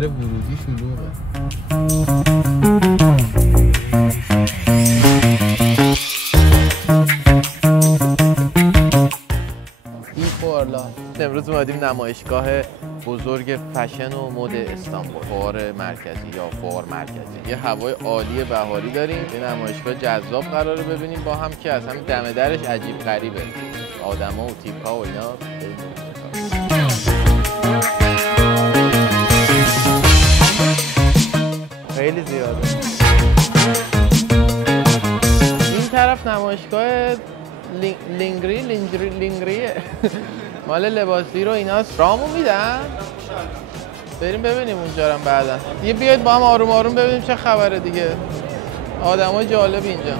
در ورودی شلوغه. امروز اومدیم نمایشگاه بزرگ فشن و مد استانبول، فوار مرکزی یا فوار مرکزی. یه هوای عالی بهاری داریم. یه نمایشگاه جذاب قراره ببینیم با هم که اصلا دم درش عجیب غریبه. آدما و تیپ‌ها و اینا خیلی زیاده. این طرف نمایشگاه لینگریه مال لباسی رو ایناست. رامو میدن؟ بریم ببینیم اونجا رو بعدا. دیگه بیاید با هم آروم آروم ببینیم چه خبره دیگه. آدمای جالب اینجا.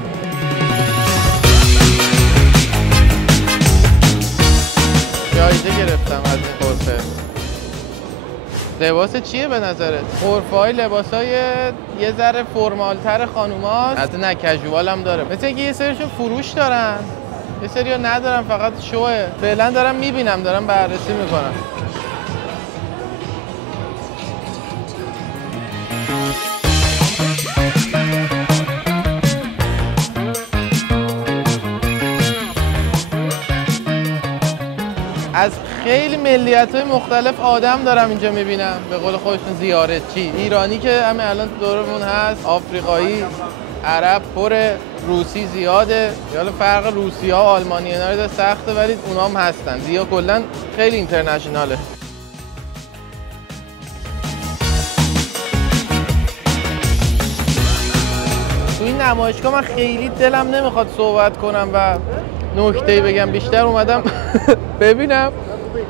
جایزه گرفتم از این غرفه. لباس چیه به نظرت؟ غرفه‌های لباسای یه ذره فرمال‌تر خانوماست. حتی نه کژوال هم داره. مثل اینکه یه سریشون فروش دارن. یه سری ها ندارم، فقط شوه. فعلا دارم میبینم، دارم بررسی میکنم. از خیلی ملیت‌های مختلف آدم دارم اینجا میبینم. به قول خودشون زیارتچی. ایرانی که همه الان دورمون هست، آفریقایی، عرب پره، روسی زیاده. حالا فرق روسی ها و آلمانی اینا رو سخته ولی اونا هم هستن. زیاد کلا خیلی اینترنشناله. تو این نمایشگاه من خیلی دلم نمیخواد صحبت کنم و نکته‌ای بگم. بیشتر اومدم ببینم،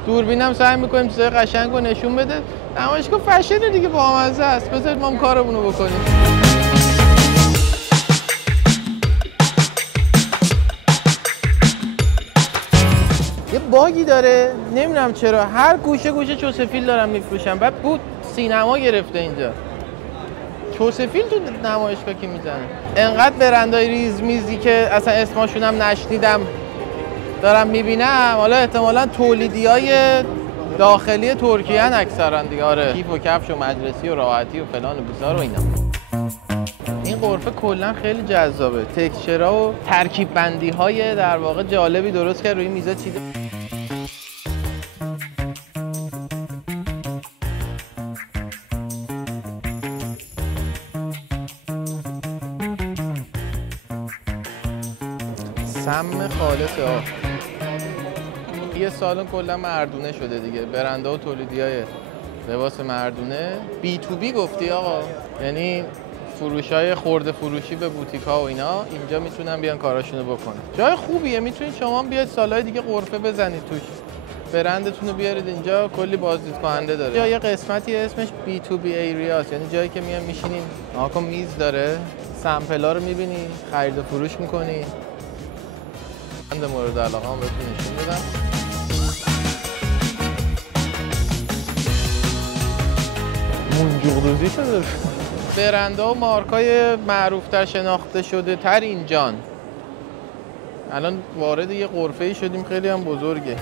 دوربینم سعی میکنیم چیزای قشنگ رو نشون بده. نمایشگاه فشن دیگه بامزه است. بذارید ما هم کارمون رو بکنیم. یه باگی داره، نمیدونم چرا هر گوشه چوسفیل دارن میفروشن. بعد بود سینما گرفته اینجا. چوسفیل تو نمایشگاه کی میزنه؟ انقدر برندای ریز میزی که اصلا اسمشون هم نشنیدم دارم میبینم. حالا احتمالاً تولیدیای داخلی ترکیه ان اکثرا دیگه. آره، کیف و کفش و مجلسی و راحتی و فلان و بیزار و اینا. این غرفه کلا خیلی جذابه. تکسچرها و ترکیب بندی های در واقع جالبی درست کرد روی میزا چیده. سم خالصه. یه سالن کلا مردونه شده دیگه. برندها و تولیدیای لباس مردونه. بی تو بی گفتی آقا؟ یعنی فروشای خورده فروشی به بوتیک‌ها و اینا اینجا میتونن بیان کاراشونو بکنن. جای خوبیه، میتونید شما بیاید سالهای دیگه غرفه بزنید توش. برندتون رو بیارید اینجا، کلی بازدید کننده داره. جای یه قسمتی اسمش بی تو بی ایریاست، یعنی جایی که میان میشینین، آقا میز داره، سمپلا رو میبینی، خرید و فروش میکنی. برند مورد علاقه هم بهتون نشون بدم. منجوق‌دوزی شده. برندها و مارکای معروفتر شناخته شده تر اینجان. الان وارد یه غرفه‌ای شدیم خیلی هم بزرگه.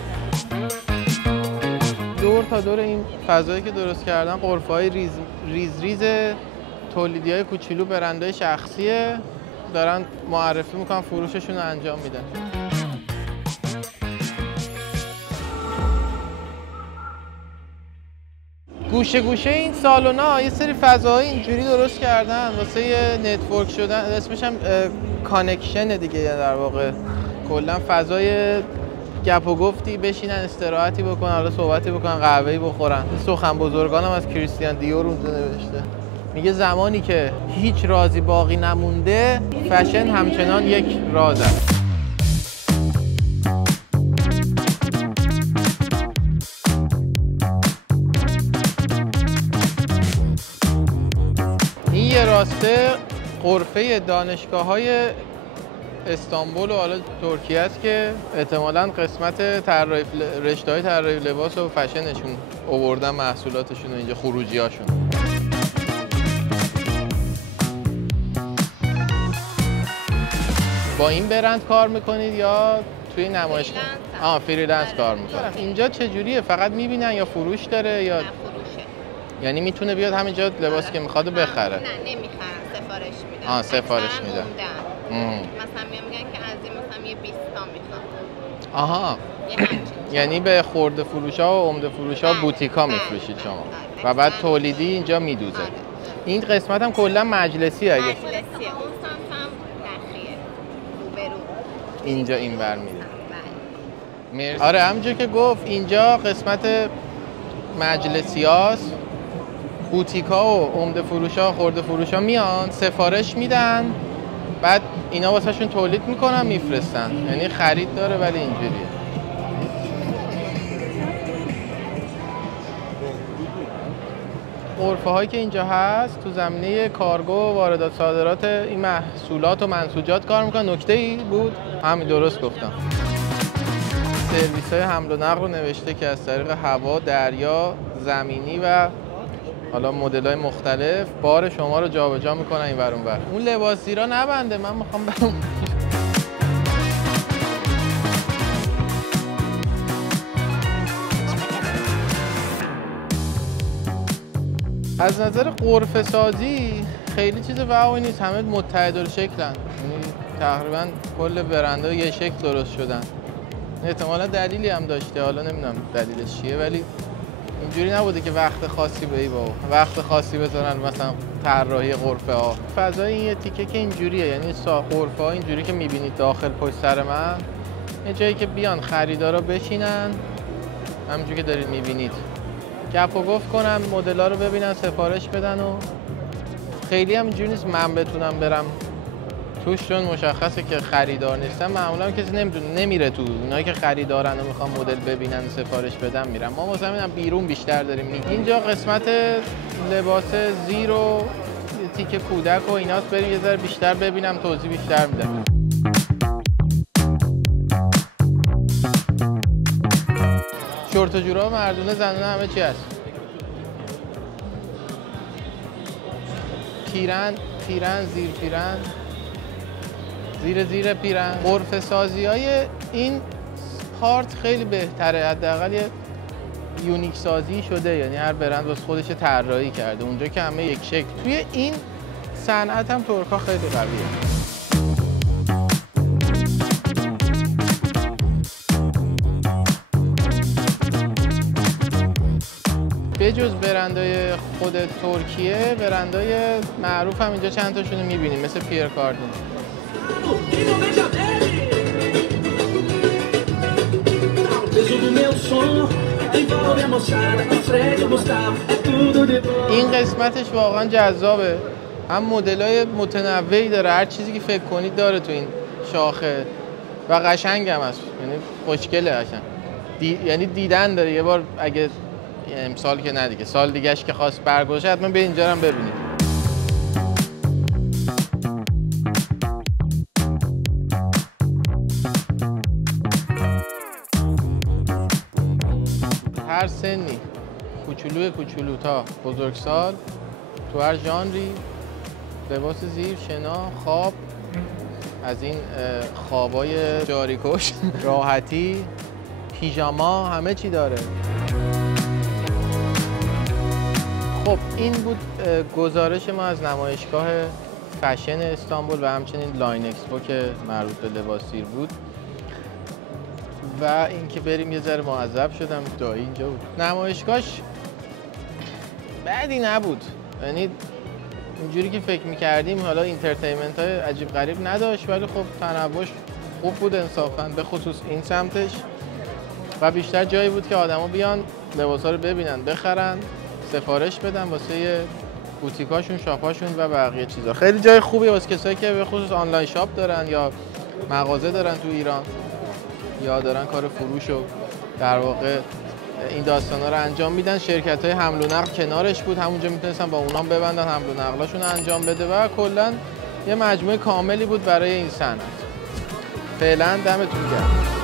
دور تا دور این فضایی که درست کردن غرفه‌های ریز تولیدی‌های کوچولو، برندهای شخصیه، دارن معرفی میکنن، فروششون رو انجام میدن. گوشه این سالونا یه سری فضاهای اینجوری درست کردن واسه یه نتورک شدن. اسمش هم کانکشن دیگه. در واقع کلا فضای گپ و گفتی، بشینن استراحتی بکنن، حالا صحبتی بکنن، قهوه‌ای بخورن. سخن بزرگانم از کریستیان دیور اونجا نوشته. میگه زمانی که هیچ رازی باقی نمونده، فشن همچنان یک راز است. این یه راسته غرفه دانشگاه‌های استانبول و حالا ترکیه است که احتمالاً قسمت رشته‌های طراحی لباس و فشنشون آوردن محصولاتشون و اینجا خروجی‌هاشون. با این برند کار میکنید یا توی نمایشگاه؟ فریلنس کار میکنن. اینجا چجوریه؟ فقط میبینن یا فروش داره یا فروشه؟ یعنی میتونه بیاد همینجا لباسی که میخواد بخره؟ نه نمیخرن، سفارش میدن. سفارش میدن. مثلا میگن که از این مثلا یه 20 تا میخوام. آها. یعنی به خرده فروشا و عمده فروشا و بوتیکا میفروشید شما و بعد تولیدی اینجا میدوزه. این قسمت هم کلا مجلسیه اگه؟ مجلسیه. اون سمت هم نخیه. روبرو. اینجا این ور میره. آره همونجور که گفت اینجا قسمت مجلسیاست. بوتیکا و عمده فروشا و خرده فروشا میان سفارش میدن، بعد اینا واسهشون تولید میکنن میفرستن. یعنی خرید داره ولی اینجوریه. غرفه هایی که اینجا هست تو زمینه کارگو و واردات صادرات این محصولات و منسوجات کار میکنن. نکته ای بود همین درست گفتم. سرویس های حمل و نقل رو نوشته که از طریق هوا، دریا، زمینی و حالا مدل های مختلف بار شما رو جابجا میکنن این ور اون ور. اون لباسیرا نبنده، من میخوام برم. از نظر غرفه سازی خیلی چیز واوی نیست، همه متحدالشکلن. یعنی تقریبا کل برندها یه شکل درست شدن. احتمالا دلیلی هم داشته، حالا نمیدونم دلیلش چیه، ولی اینجوری نبوده که وقت خاصی به وقت خاصی بذارن مثلا طراحی غرفه ها. فضای این یه تیکه که اینجوریه، یعنی غرفه ها اینجوری که میبینید داخل پشت سر من، یه جایی که بیان خریدارا بشینن همونجوری که دارید میبینید، گپ و گفت کنن، مدل‌ها رو ببینن، سفارش بدن. و خیلی هم اینجوری نیست من بتونم برم توش، چون مشخصه که خریدار نیستم. معمولا کسی نمیره تو. اونایی که خریدارن و میخوان مدل ببینن و سفارش بدن میرن. ما واسه همین بیرون بیشتر داریم میگیم. اینجا قسمت لباس زیر و تیکه کودک و ایناست. بریم یه ذره بیشتر ببینم، توضیح بیشتر میدم. شورت و جوراب مردونه زنونه همه چی هست. پیرن، زیر پیرن، زیر پیرن. غرفه سازی های این پارت خیلی بهتره، حداقل یه یونیک سازی شده، یعنی هر برند واسه خودش طراحی کرده. اونجا که همه یک شکل. توی این صنعت هم ترکا خیلی قویه. بجز برندهای خود ترکیه، برندهای معروف هم اینجا چند تاشون رو می‌بینیم، مثل پیر کاردون. این قسمتش واقعا جذابه. هم مدل‌های متنوعی داره، هر چیزی که فکر کنید داره تو این شاخه و قشنگ هم هست. یعنی خوشگله قشنگ. یعنی دیدن داره. یه بار اگه امسال که نه دیگه، سال دیگهش که خواست برگزار حتما به اینجا هم ببینید. هر سنی، کوچولو تا بزرگسال، تو هر ژانری، لباس زیر، شنا، خواب، از این خوابای جاریکش، راحتی، پیژاما، همه چی داره. خب این بود گزارش ما از نمایشگاه فشن استانبول و همچنین لاین اکسپو که مربوط به لباس زیر بود. و اینکه بریم یه ذره معذب شدم، دایی اینجا بود. نمایشگاهش بدی نبود، یعنی اینجوری که فکر می‌کردیم. حالا اینترتینمنت های عجیب غریب نداشت، ولی خب تنوعش خوب بود انصافاً، به خصوص این سمتش. و بیشتر جایی بود که آدما بیان لباسا رو ببینن، بخرن، سفارش بدن واسه بوتیکاشون، شاپاشون و بقیه چیزا. خیلی جای خوبی واسه کسایی که به خصوص آنلاین شاپ دارن یا مغازه دارن تو ایران یا دارن کار فروش و در واقع این داستانا رو انجام میدن. شرکت‌های حمل و نقل کنارش بود، همونجا میتونستن با اونام ببندن، حمل و نقلاشون رو انجام بده و کلا یه مجموعه کاملی بود برای این صنعت. فعلا دمتون گرم.